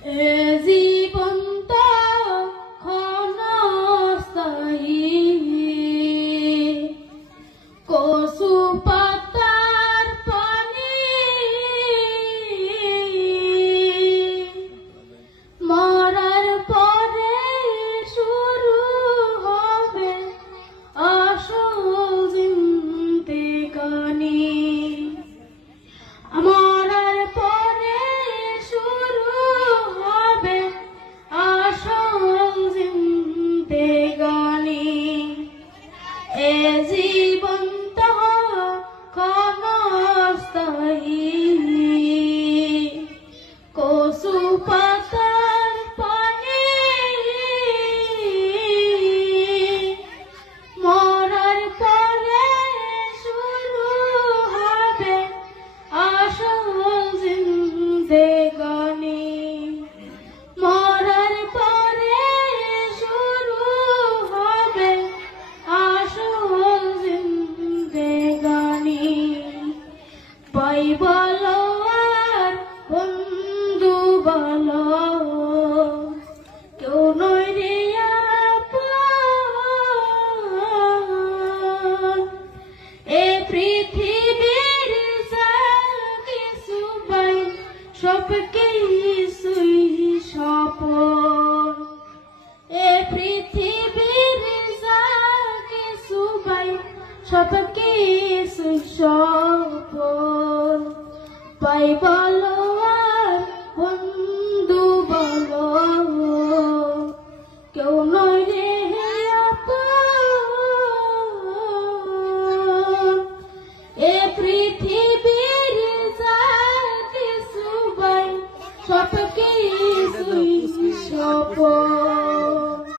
এ জীবন তো ক্ষণস্থায়ী, কচু পাতার পানি মরার পরে শুরু হবে আসল জিন্দেগানি। মরার পরে শুরু হবে আসল জিন্দেগানি। এ জীবন তো ক্ষণস্থায়ী, কচু পাতার পানি মরার পরে শুরু হবে আসল জিন্দেগানি। মরার পরে শুরু হবে আসল জিন্দেগানি। ভাই বলো আর বন্ধু বলো, কেউ নয় রে আপন। এ পৃথিবীর যা কিছু পাই সব কিছুই স্বপন। এ পৃথিবীর যা কিছু পাই সব কিছুই স্বপন। ভাই বলো আর বন্ধু বলো, কেউ নয় রে আপন। এ পৃথিবীর যা কিছু পাই সব কিছুই স্বপন।